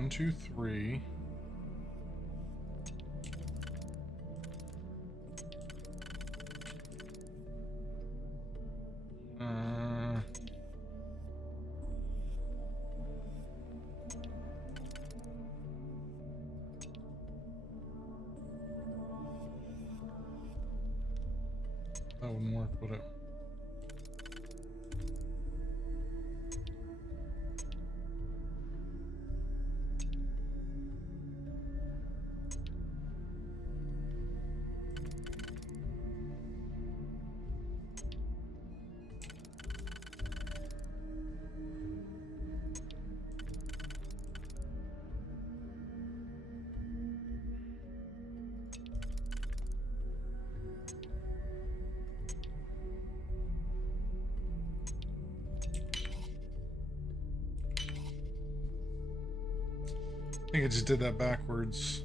1, 2, 3. That wouldn't work, would it? I think I just did that backwards.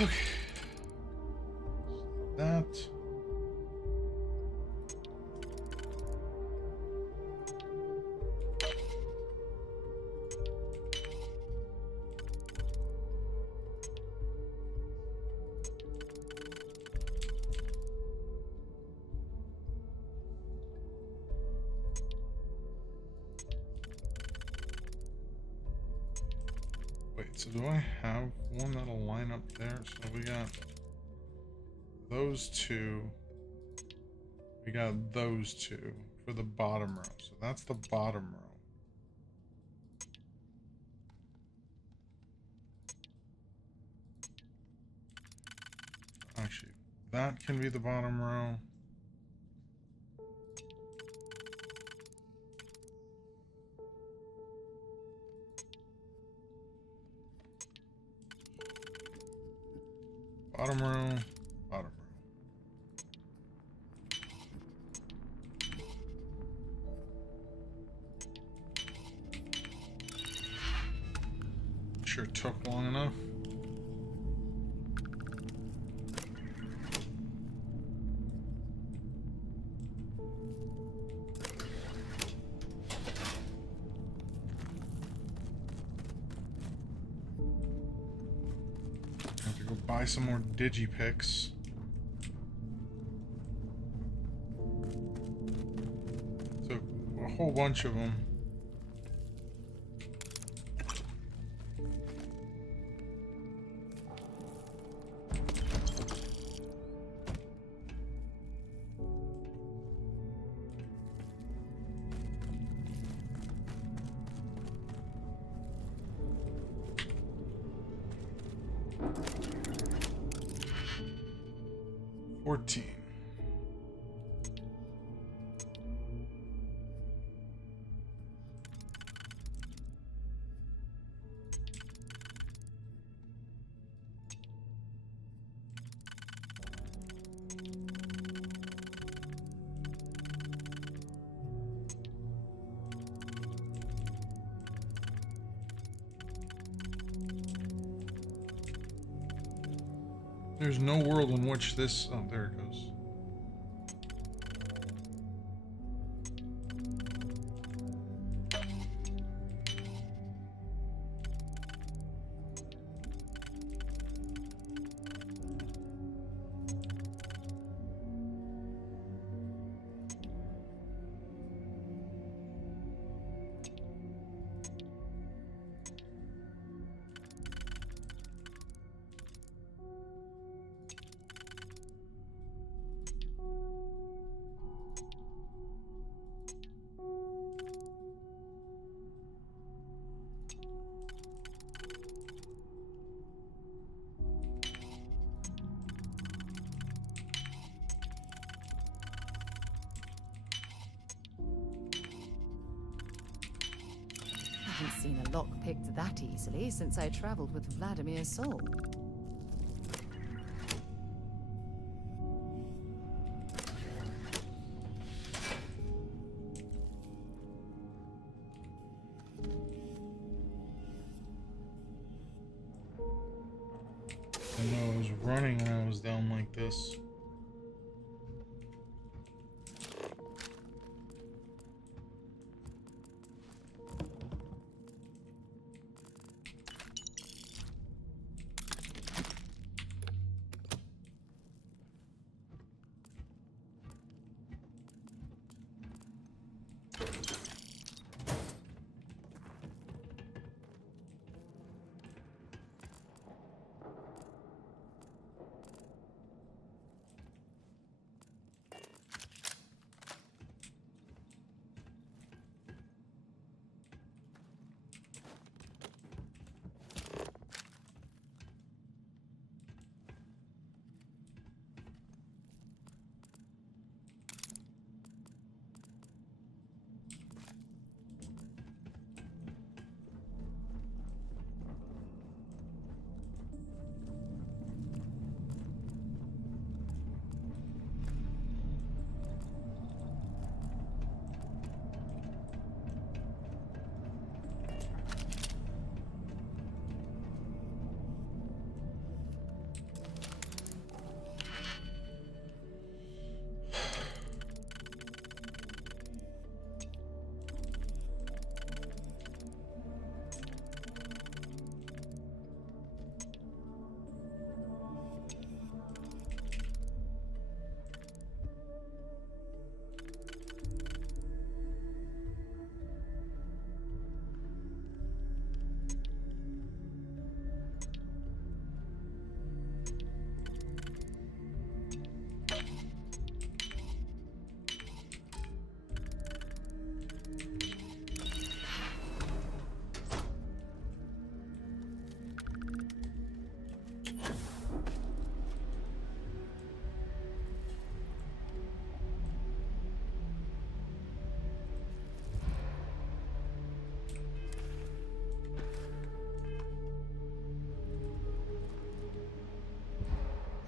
Okay. That. Wait, so do I have one that'll line up there? So we got those two. We got those two for the bottom row. So that's the bottom row. Actually, that can be the bottom row. Bottom row, bottom row. Sure took long enough. Have to go buy some more digipicks. So a whole bunch of them. There's no world in which this... Oh, there it goes. Haven't seen a lock picked that easily since I traveled with Vladimir's soul. I know I was running when I was down like this.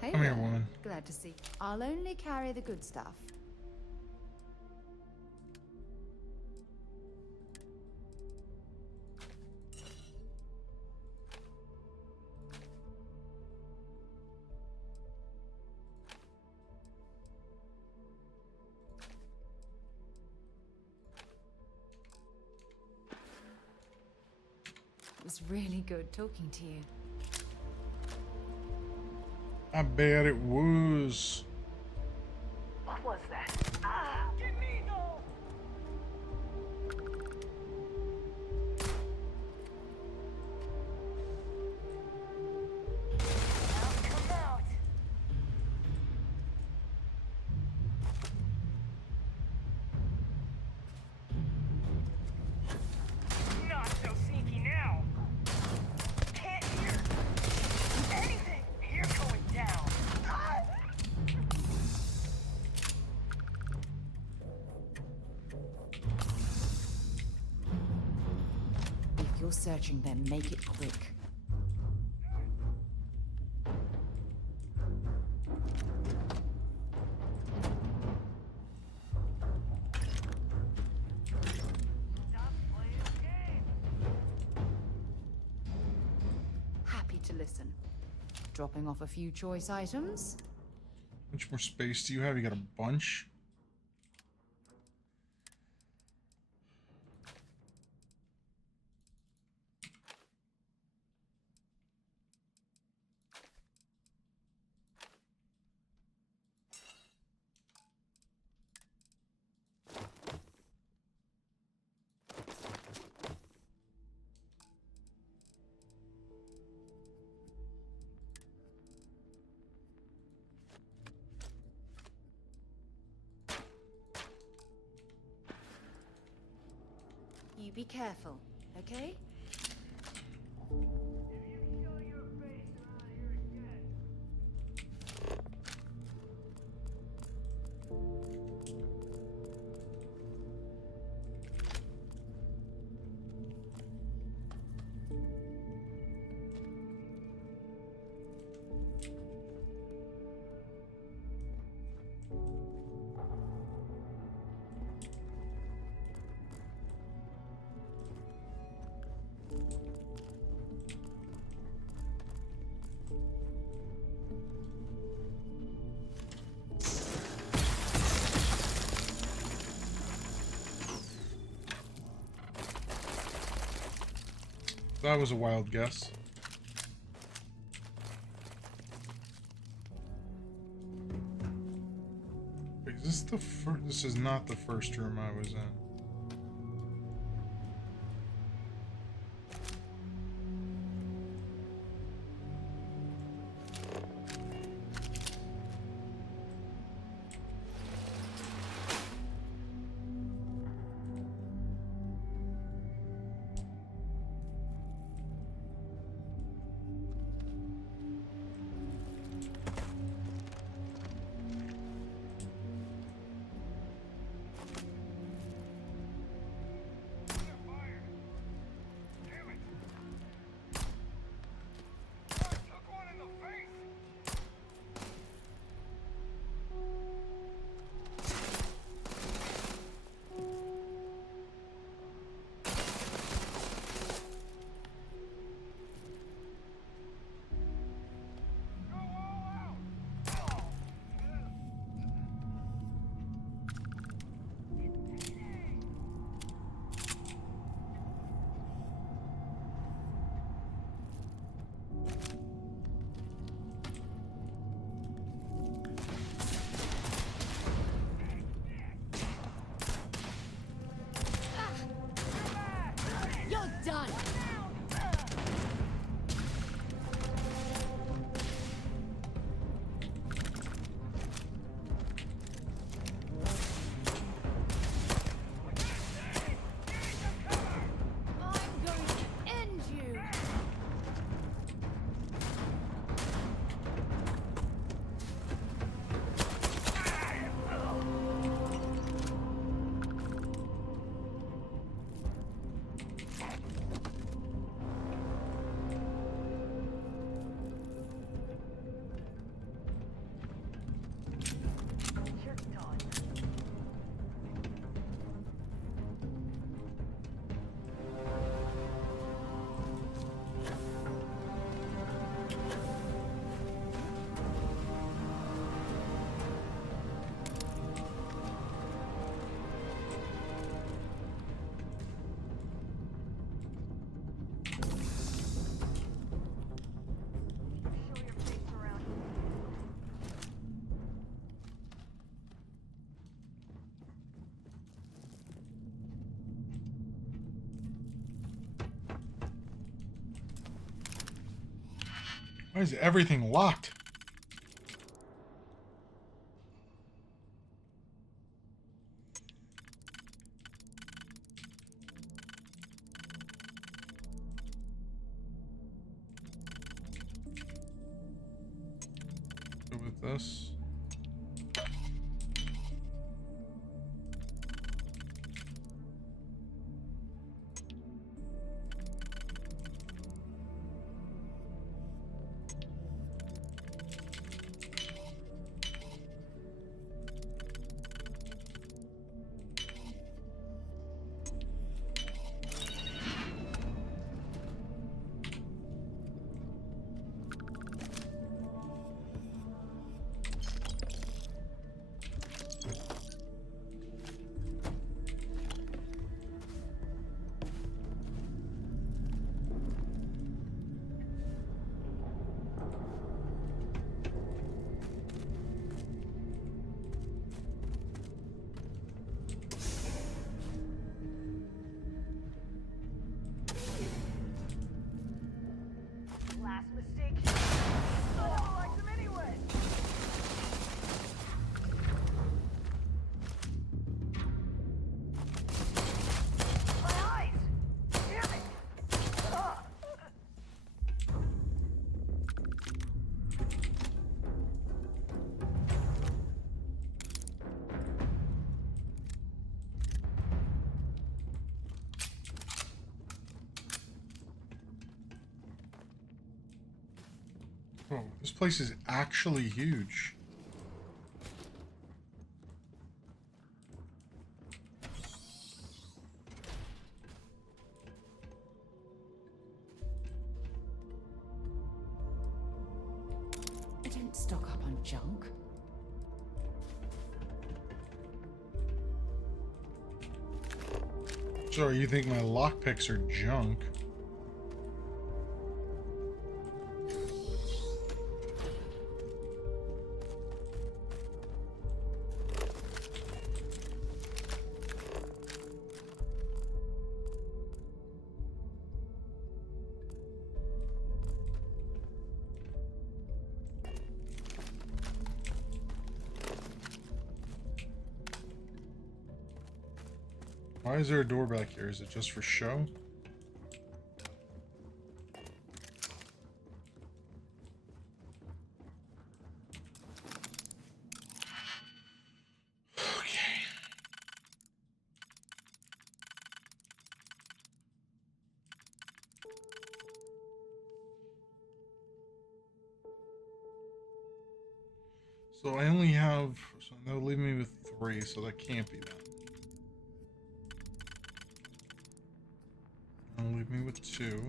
Hey Come here, there. woman. Glad to see. I'll only carry the good stuff. It was really good talking to you. I bet it was. What was that? Ah! Get me, no! Come out! Not so sneaky now! Can't hear anything! You're going down! Ah! If you're searching, then make it quick. Stop playing games! Happy to listen. Dropping off a few choice items. How much more space do you have? You got a bunch? You be careful, okay? If you show your face around here again. That was a wild guess. Wait, is this the first? This is not the first room I was in. You're done. I'm going to end you. You're done. Show your face around. Why is everything locked? Go with this. Last mistake. I don't like them anyway. My eyes! Damn it! Ugh. Oh, this place is actually huge. I don't stock up on junk. Sorry, you think my lockpicks are junk? Why is there a door back here? Is it just for show? Okay. So I only have, so that'll leave me with 3, so that can't be that. That'll leave me with 2.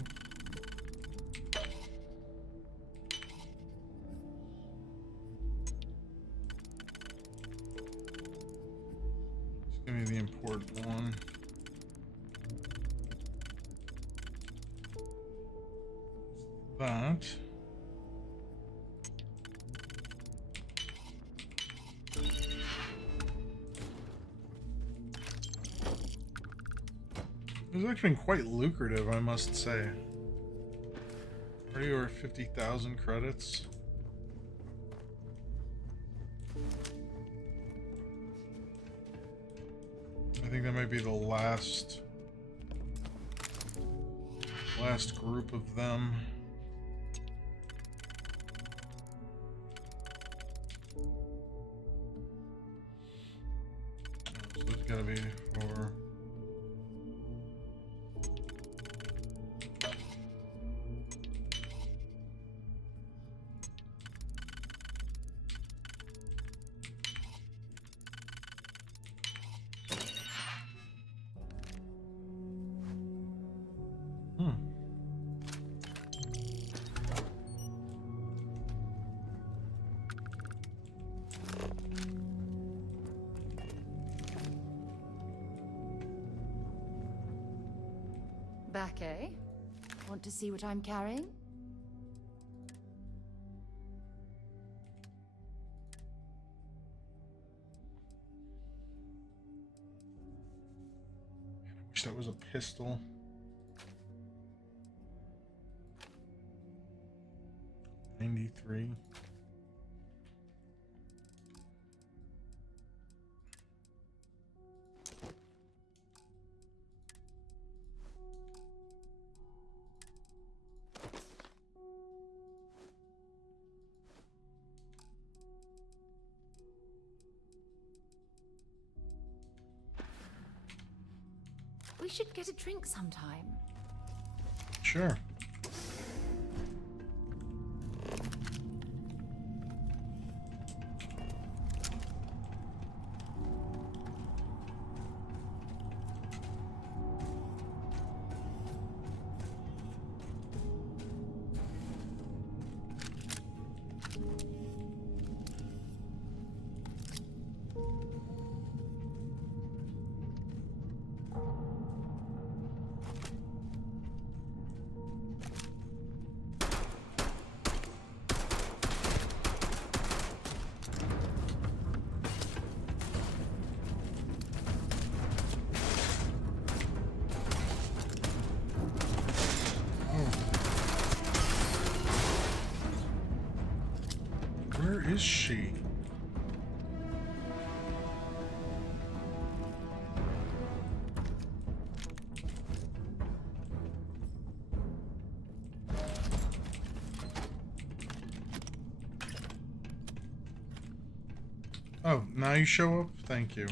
Just give me the important one. That. It's actually been quite lucrative, I must say. Already over 50,000 credits. I think that might be the last group of them. So it's gotta be for... Back, eh? Want to see what I'm carrying? Wish that was a pistol. 93. We should get a drink sometime. Sure. Where is she? Oh, now you show up? Thank you.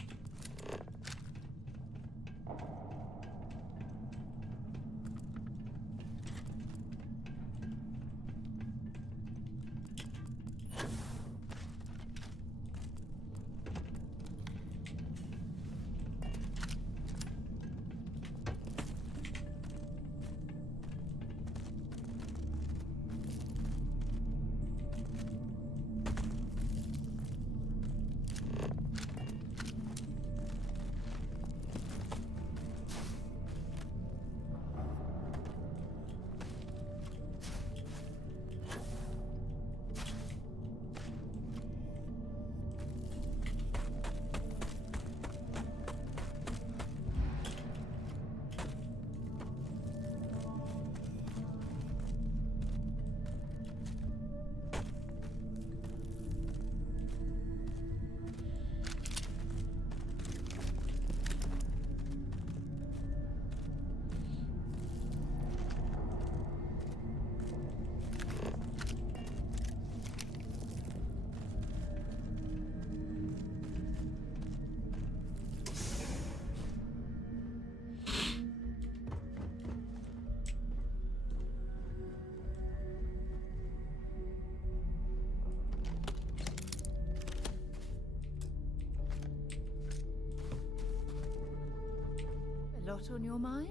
lot on your mind?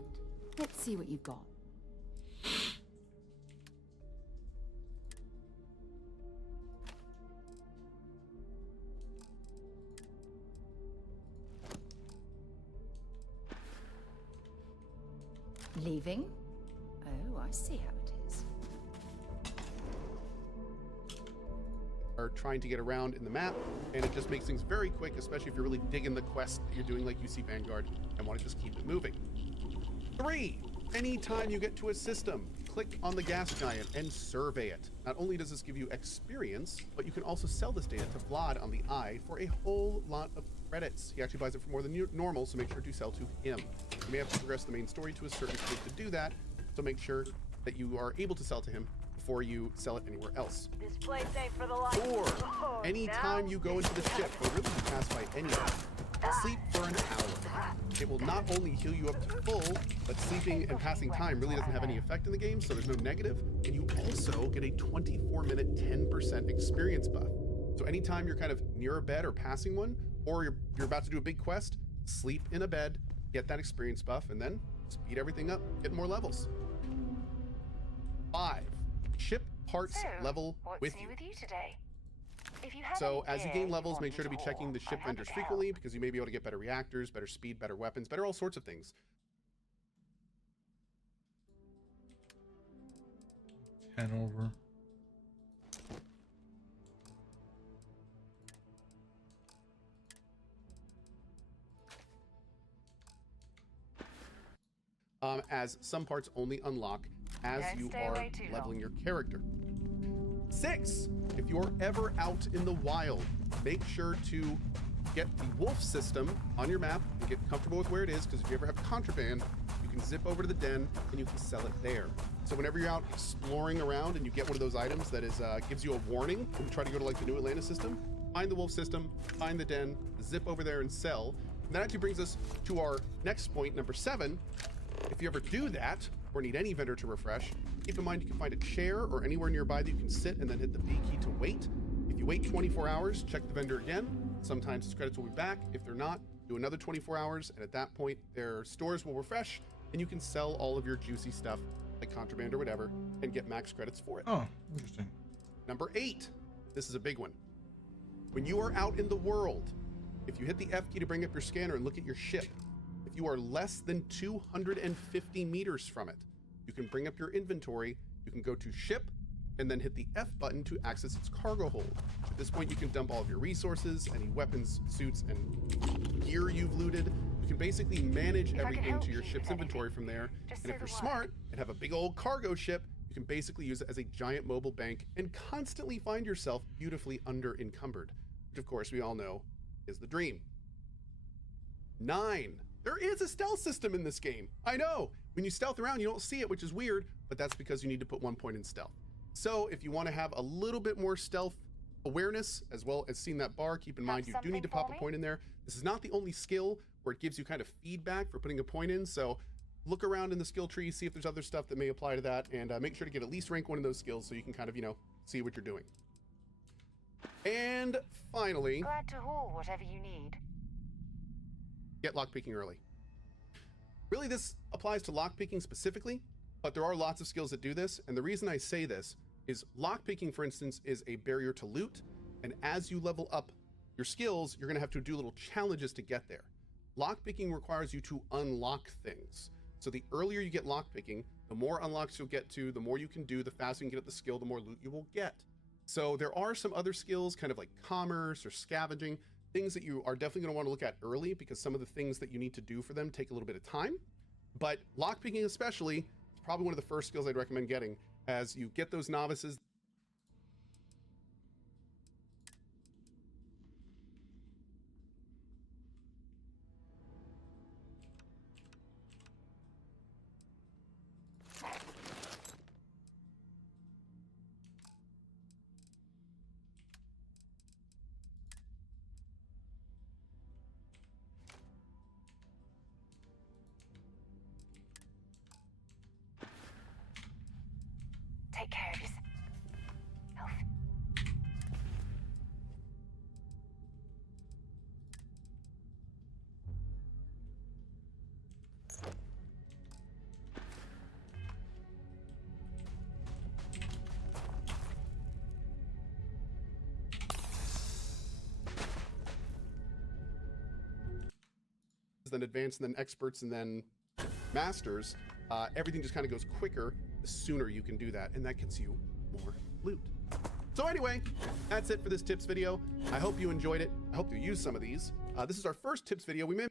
Let's see what you've got. Leaving? Oh, I see how it is. Are trying to get around in the map, and it just makes things very quick, especially if you're really digging the quest that you're doing like UC Vanguard and want to just keep it moving. 3, anytime you get to a system, click on the gas giant and survey it. Not only does this give you experience, but you can also sell this data to Vlad on the Eye for a whole lot of credits. He actually buys it for more than normal, so make sure to sell to him. You may have to progress the main story to a certain point to do that, so make sure that you are able to sell to him before you sell it anywhere else. This place ain't for the light. 4, Oh, anytime now? you go into the ship, or really you pass by anything, sleep for an hour. It will not only heal you up to full, but sleeping and passing time really doesn't have any effect in the game, so there's no negative, and you also get a 24-minute 10% experience buff. So anytime you're kind of near a bed or passing one, or you're about to do a big quest, sleep in a bed, get that experience buff, and then speed everything up, get more levels. 5, ship parts level with you. Today? So as you gain levels, make sure to be checking the ship vendors frequently, because you may be able to get better reactors, better speed, better weapons, better all sorts of things. 10 over. As some parts only unlock as you are leveling your character. 6, if you're ever out in the wild, make sure to get the wolf system on your map and get comfortable with where it is, because if you ever have contraband, you can zip over to the den and you can sell it there. So whenever you're out exploring around and you get one of those items that is gives you a warning when you try to go to like the New Atlantis system, find the wolf system, find the den, zip over there and sell. And that actually brings us to our next point, number 7. If you ever do that, or need any vendor to refresh, keep in mind you can find a chair or anywhere nearby that you can sit and then hit the B key to wait. If you wait 24 hours, check the vendor again. Sometimes his credits will be back. If they're not, do another 24 hours, and at that point, their stores will refresh, and you can sell all of your juicy stuff, like contraband or whatever, and get max credits for it. Oh, interesting. Number 8, this is a big one. When you are out in the world, if you hit the F key to bring up your scanner and look at your ship, if you are less than 250 meters from it, you can bring up your inventory, you can go to ship, and then hit the F button to access its cargo hold. At this point, you can dump all of your resources, any weapons, suits, and gear you've looted. You can basically manage everything to your ship's inventory from there. And if you're smart and have a big old cargo ship, you can basically use it as a giant mobile bank and constantly find yourself beautifully under-encumbered, which of course we all know is the dream. 9, there is a stealth system in this game. I know, when you stealth around, you don't see it, which is weird, but that's because you need to put 1 point in stealth. So if you want to have a little bit more stealth awareness, as well as seeing that bar, keep in mind you do need to pop a point in there. This is not the only skill where it gives you kind of feedback for putting a point in, so look around in the skill tree, see if there's other stuff that may apply to that, and make sure to get at least rank 1 of those skills so you can kind of, see what you're doing. And finally, Glad to haul whatever you need. get lockpicking early. Really, this applies to lockpicking specifically, but there are lots of skills that do this, and the reason I say this is lockpicking, for instance, is a barrier to loot, and as you level up your skills, you're gonna have to do little challenges to get there. Lockpicking requires you to unlock things. So the earlier you get lockpicking, the more unlocks you'll get to, the more you can do, the faster you can get at the skill, the more loot you will get. So there are some other skills, kind of like commerce or scavenging, things that you are definitely gonna wanna look at early, because some of the things that you need to do for them take a little bit of time. But lockpicking especially, is probably one of the first skills I'd recommend getting as you get those novices. Take care of yourself. then advanced, and then experts, and then masters, everything just kind of goes quicker the sooner you can do that, and that gets you more loot. So anyway, that's it for this tips video. I hope you enjoyed it. I hope you used some of these. This is our first tips video. We may